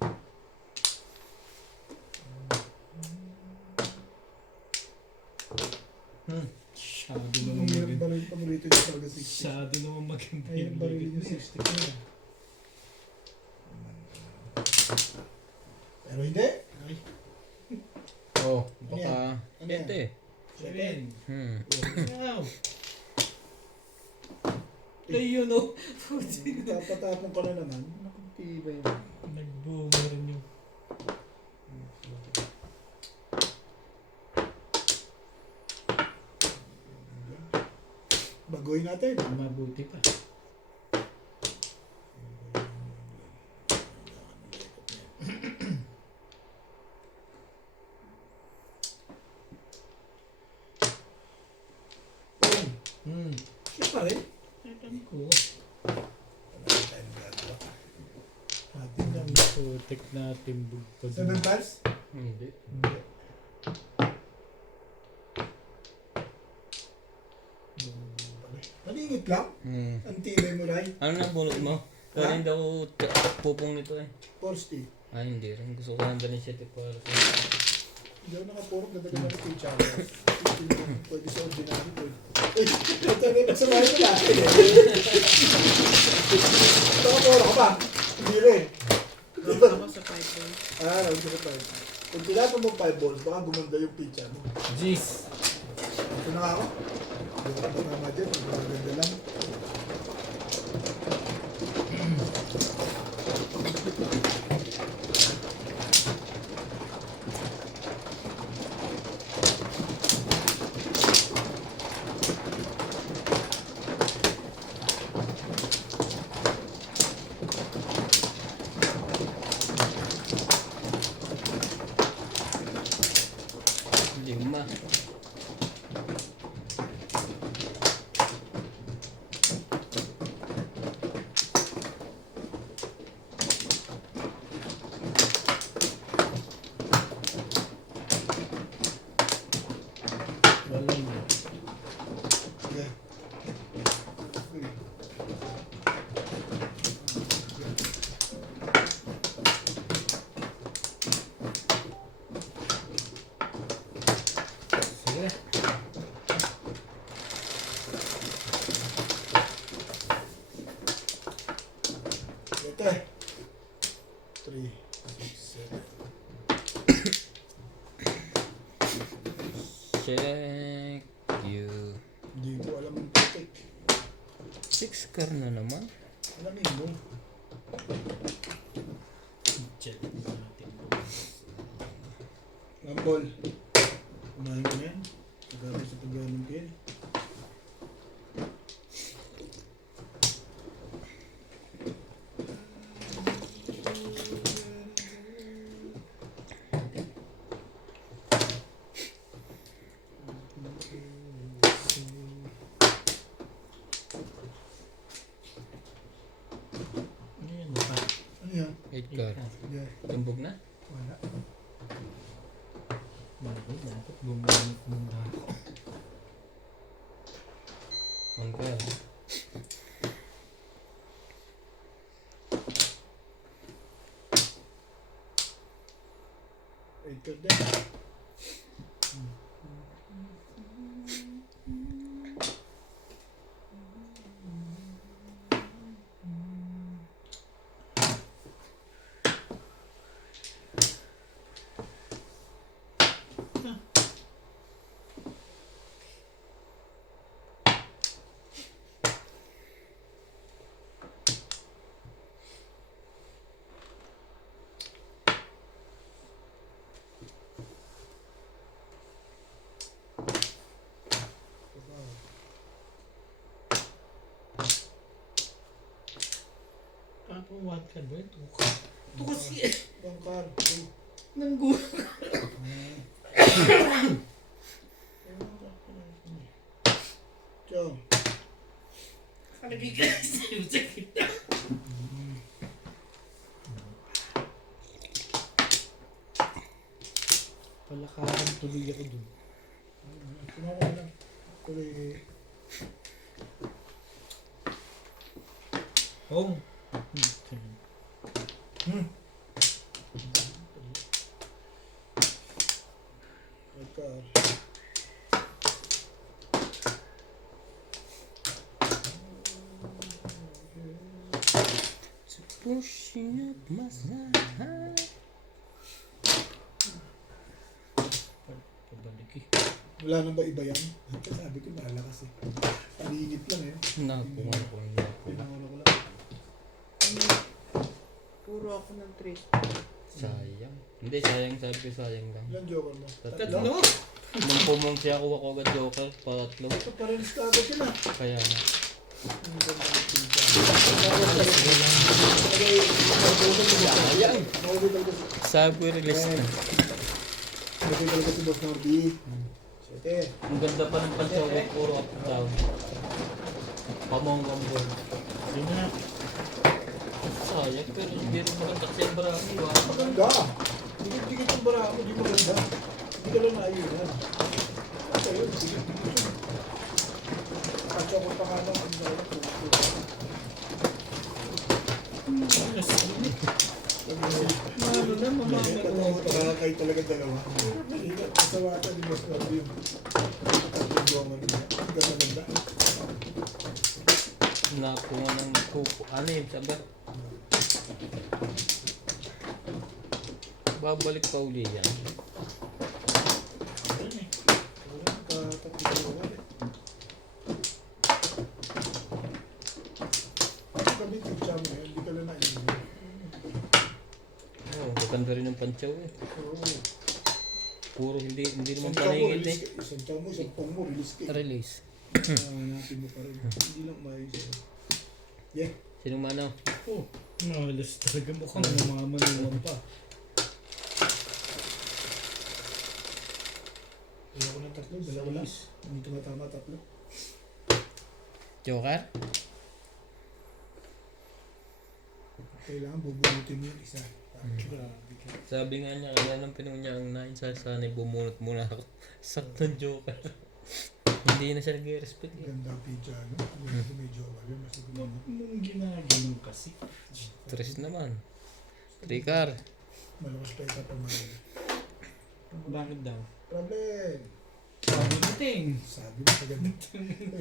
Masyado Ang naman hirap maganda. baril, paborito niya talaga 60. Masyado naman maganda Ay, yung ang baril ligid niya na 60 na. Pero hindi. Ay, Oh, Ano baka... Ano yan? Ito eh. 7. Hmm. Wow. Ayun o. Tapatapon ka na naman. Nakapitiba yun. Nagbunga rin yung... Bagoy. Gawin natin. Mabuti pa. Siya pa rin. Alam ko. Wala tayong gagawa. Atin lang protect natin bugtod. 7 bars? Hindi. Hindi. Malingit lang. Ang tibay mo, Ray. Ano nang bunot mo? Kaya rin daw pupong nito eh. Force Ay, hindi rin. Gusto ko lang dalhin siya para sa... Hindi ako nakapurok, dadala na ito yung channel. Pwede sa ordinary, pwede. Uy, ito na nasa bahay ko natin eh. Nakapurok ka ba? Hindi rin. Gawin ako sa 5 balls. Round ko sa 5. Kung tinatong mo 5 balls, baka gumanda yung pitcha mo. Jeez! Ito na nga ako. Hindi ako tama dyan, maganda lang. Lima. Walang Okay. Uy. Sige. Ito eh. 3, 6, 7. Check you. Hindi ko alam yung topic. 6 car na naman. Alamin mo. check natin. Ngambol. Kumain ko na yan. Pagkakay sa paggaming ko yan. Ano yan? Naka. Ano yan? 8 car. Yeah. Tumbog na? Wala. Bakit? Dapat bumalik muna ako. 1 car. Wait ka din. Tapos what ka ba? Tuka. Tuka siya. Bangkar. Nanggulang. Ciao. Kalagay ka sa'yo sa kita. Palakaran tuloy ako dun. Kumawa ka lang. Tuloy. Oh. Bangkar. Pushing up my side. Pabalik eh. Wala nang ba iba yan? Sabi ko malakas eh. Paligid lang eh. Nakuha ko yun. Pinangulo ko lang. Puro ako ng 3. Sayang. Hindi, sayang sabi ko sayang lang. Ilan joker mo? Tatlo? Nung pumong siya, kuha ko agad joker, patatlo. Ito pa rin sa agad yun ah. Kaya nga. Ang ganda ng pizza. Talagay, Ayan. nauwi talaga si- Sabi ko release na. nauwi talaga si Boss Norby. Siyete. Ang ganda pa ng pansyaw, puro up and down. Pamong ang board. Yun na. Sayang, pero hindi rin maganda kasi ang barami. Maganda. Dikit-dikit yung bara mo, di maganda. Hindi ka lang naayunan. Okay yun, dikit-dikit yun. Nakachokot pa nga lang. Ang dahil ko. Ano na, mamamano. Nakakay talaga dalawa. Kasawatan ni Boss Norby yung tatlong buwangan niya. Ang ganda. Nakuha ng kuko. Ano yun, sabi? Babalik pa uli yan. Hindi ka lang naayunan. Oh, maganda rin ang pansyaw eh. Oo. Puro hindi naman Isang tiyaw mo, paningit release eh. ka. Isang tiyaw mo, isang pong mo, release ka. Release. Hanapin mo pa rin. Hindi lang maayos yun. Yeah. Sinong manaw? Oh, nalas talaga mukhang namamanuwan pa. Ayoko ng tatlo, dalawa lang. Hindi tumatama tatlo. Joker? Kailangan bubunutin mo yung isa. Grabe ka. Sabi nga niya, kaya nang pinunya ang nain sa sanay bumunot muna ako. Saktong Joker. Hindi na siya nag-respect eh. Ganda ang pizza, no? Medyo wala. Mas Huwag mong ginaganon kasi. Stress naman. Trikar. malakas pa ito pag mahal. Bakit daw? Problem! Sabi natin. Sabi mo sa ganito.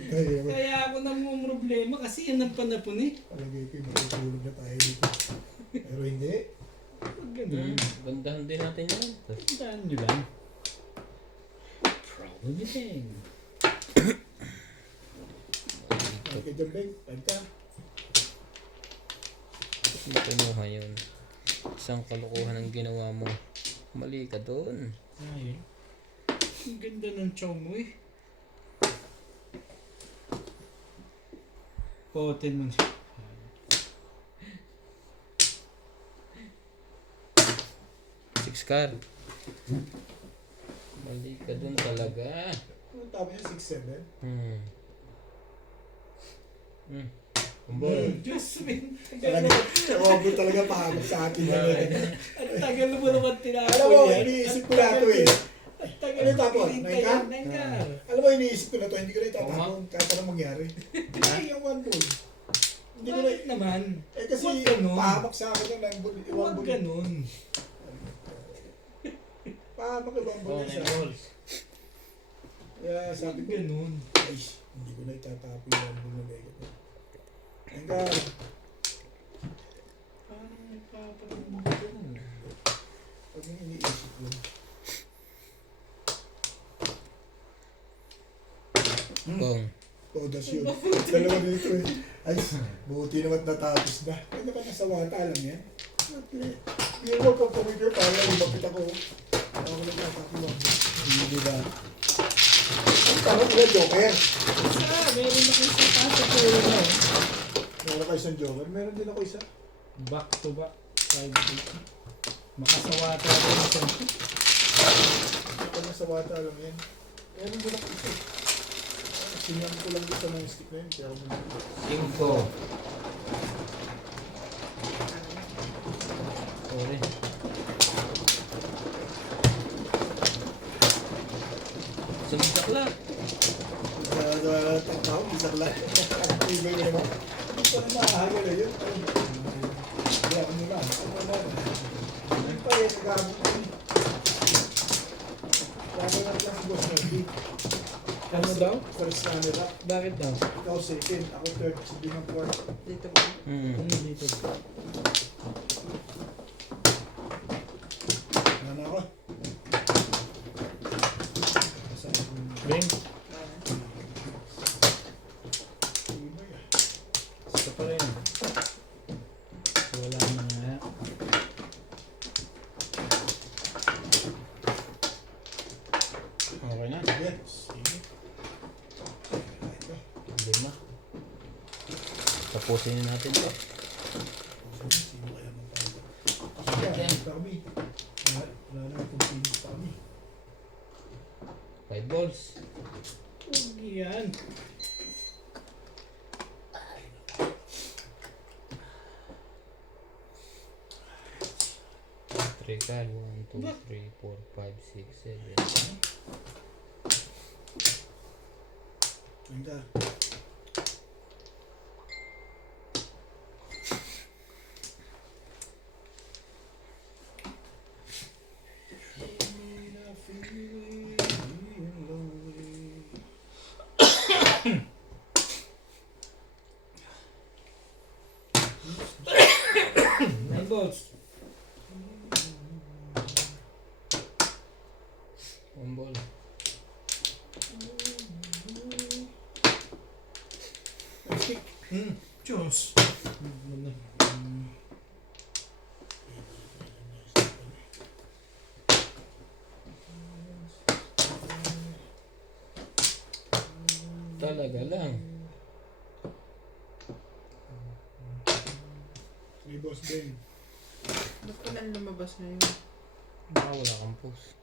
Kaya Kaya ako na mo problema kasi yan ang panapon eh. palagay ko yung matutulog na tayo dito. Pero hindi. Huwag ganun. Bandahan din natin yan. Tandaan nyo lang. Problem natin. Okay, Jambeng, pagka. Hindi kinuha yun. Isang kalokohan ang ginawa mo. Mali ka doon. Ay, ang ganda ng chow mo eh. Poten man siya. Six car. Mali ka doon talaga. Ano tama niya? 6-7? Hmm. Kumbol. Diyos min. Talaga, huwag mo talaga pahabag sa atin. Ang tagal mo naman tinapon Alam mo, yan. iniisip ko na ito eh. Ang tagal Ano mo tapon? pinintay Nine-car? yan. Nine-car. Alam mo, iniisip ko na ito, hindi ko na itatapon kahit anong mangyari. Hindi, yung one ball. Hindi ko na, Bakit naman? eh kasi Huwag ganun. pahamak sa akin yung one ball. Huwag ganun. Pahamak yung one ball Oh, sa nine akin. balls. Kaya Huwag sabi ko, ganun. ay, hindi ko na itatapon yung one ball na mega. Hangga, Parang nagpapalamog ka nun. pag yung iniisip ko, Bong. todas yun. Dalawa dito eh. Ay, buti naman natapos na. Pwede ka nasa wata, alam yan. Hindi mo kang pumigil para lumapit ako. Ako lang natapos mo. Hindi ba? Ang tarap nila Joker. Isa, meron na kayo sa taso ko yun. Meron kayo isang Joker. Meron din ako isa. Back to back. 5-8. Makasawata ko na sa Pag nasa wata, alam yan. Meron din ako isa. Sinyam ko lang dito ng stick na yun. Kaya ako muna. 5. Sorry. Sumagsak lang. Sa tao, isa lang. Ang ibay mo naman. Hindi ko na maahagal na yun. Hindi ako muna. Ako na. Hindi pa yan, nag-aabot ko eh. Kaya na lang si Boss Norby. Ano daw? First runner up. Bakit daw? Ikaw second. Ako third. Si Binang fourth. Dito ba? Hmm. Ano dito? Ano na ako? Saan ako? Ben, Ibay ah. isa pa rin. Wala na nga. Okay na. Tapusin natin to. Sino kaya magpapagod? Kaya, pa kami. Wala na, continuous pa kami. 5 balls. Huwag yan. Three card. 1, 2, 3, 4, 5, 6, 7. Hangga. Nine balls. 1 ball. Stick. Diyos. Talaga lang. May boss din. Ba't ka lang lumabas ngayon? Baka wala kang post.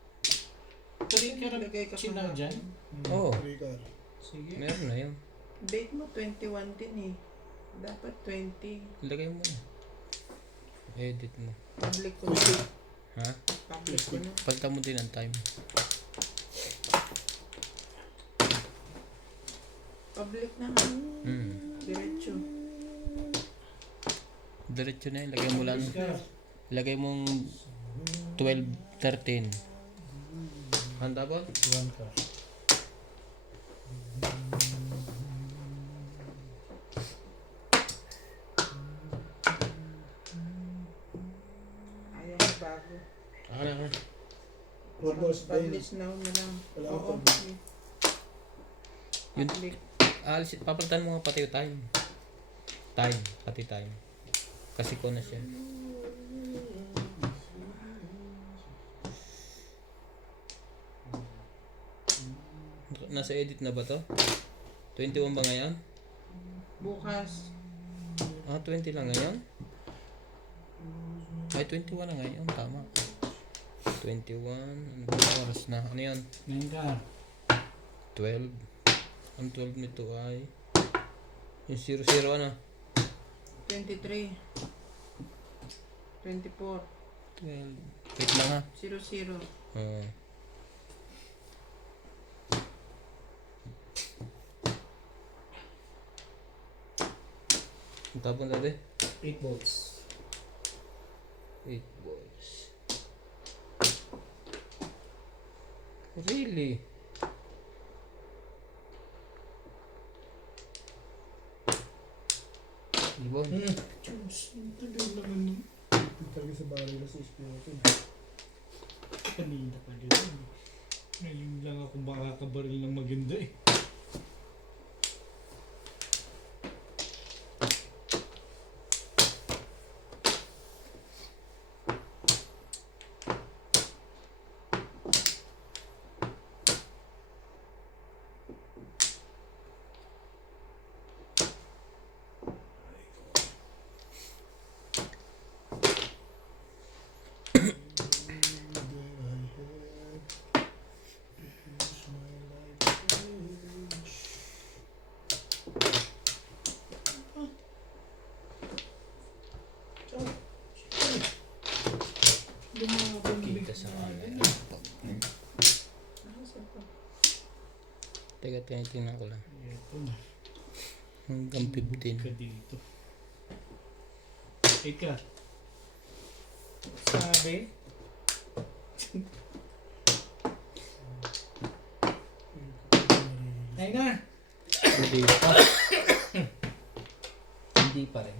Tuloy ka rin Lagay ka sinaw pa dyan. Oo. Three car. Sige. Meron na yun. Date mo 21 din eh. Dapat 20. Ilagay mo na. Edit mo. Public ko na. Ha? Public ko na. Palitan mo din ang time. Public na nga. Diretso. Diretso na yun. Lagay mo lang. Lagay mong 12:13. Handa ba? One ka. Ayaw mo bago. Ako na. Four balls din. Publish now na lang. Wala Oo. akong public. Yun. Public. Papalitan mo nga pati yung time. Time. Pati time. Kasi ko na siya. Nasa edit na ba to? 21 ba ngayon? Bukas. 20 lang ngayon? Ay, 21 na ngayon. Tama. 21. Ano ba oras na? Ano yun? Nine ka. 12. Ang 12 nito ay... Yung 00 ano? 23. 24. 12. Wait lang ha. 00. Oo. Ang tapon natin? 8 balls. 8 balls. Really? Ibon. Diyos. Ang tagal naman nun. Talaga sa bagay na sa espiritu. Kanina pa din. Ngayon lang ako makakabaril ng maganda eh. Kita sa akin. Teka, tingnan ko lang. Ito na. Hanggang 15. Ka dito. Ika. Sabi? Ay na! Hindi pa. Hindi pa rin.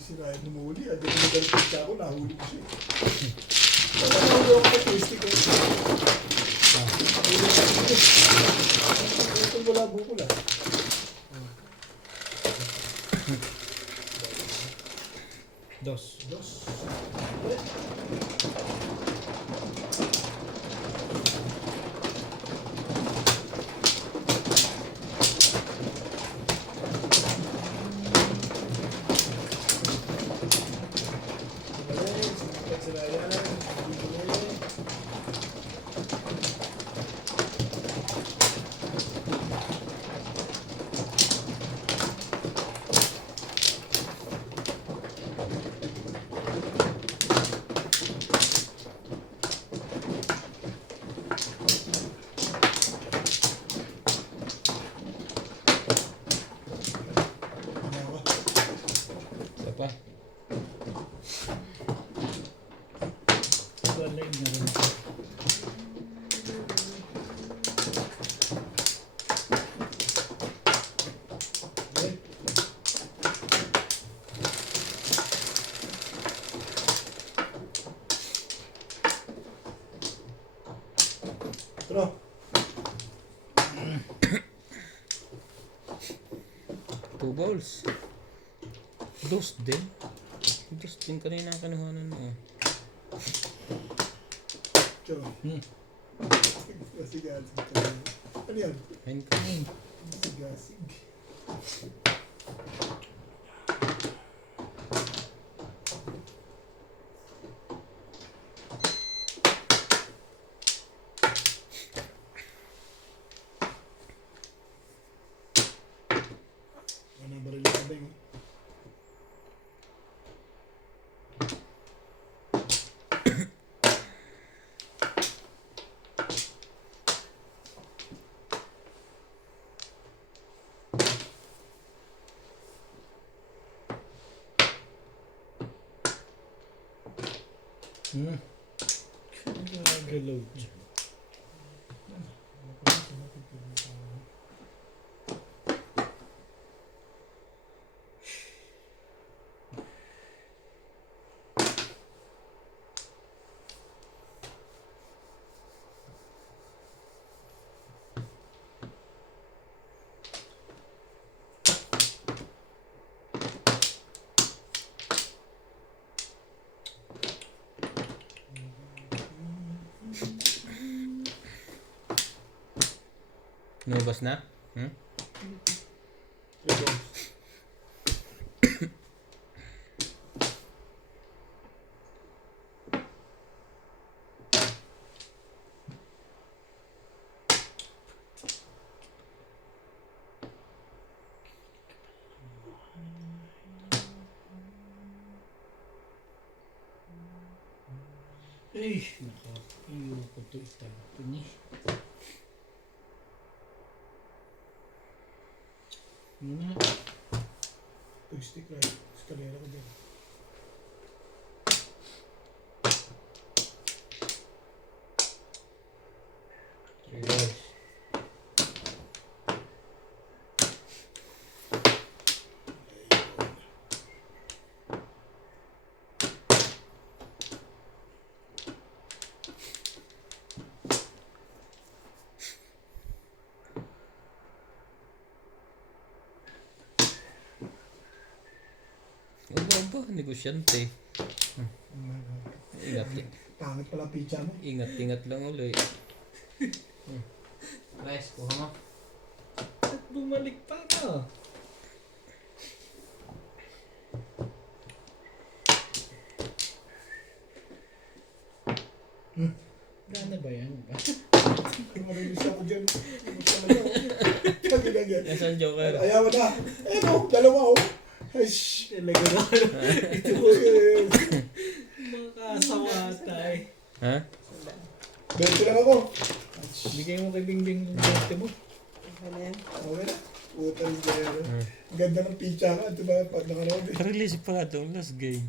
Si Ryan namuli. Hindi ko nagalit siya ako. Nahuli ko siya. Wala na ako ako tasty ko. Ito wala buko lang. Dos. Dos. 2 balls. Dos din. Dos din kanina ang kanuhanan mo. Tiyo. Masigasig ka. Ano yan? Ayun ka. Masigasig. Ano ba rin yung sabay mo? Nagagalaw dyan. Lumabas na? Hmm? Ito. Ay, nakakayoko to itapon eh. Muna. Pag-stick right. Eskalera ko dyan. Yes. Aba, negosyante. Ingat, Pangit pala ang pizza mo. ingat lang ulit. Guys, kuha mo. At bumalik pa na. Gana ba yan? Marilis ako dyan. Sabi na yan. Nasaan Joker? Ayaw na. Eh no, dalawa oh. Ay, shh. Talaga na. Ito ko yun. Mga kasawa tayo. Ha? 20 lang ako. Bigay mo kay Bingbing ng bote mo. Ano yan? Okay na. Puta rin ganyan. Ganda ng pizza ka. Ito ba pag nakaroon? Release pala ito, last game.